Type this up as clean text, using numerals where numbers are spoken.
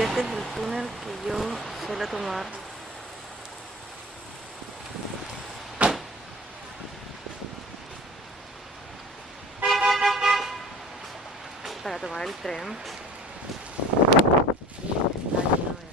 Y este es el túnel que yo suelo tomar para tomar el tren. Y está lleno de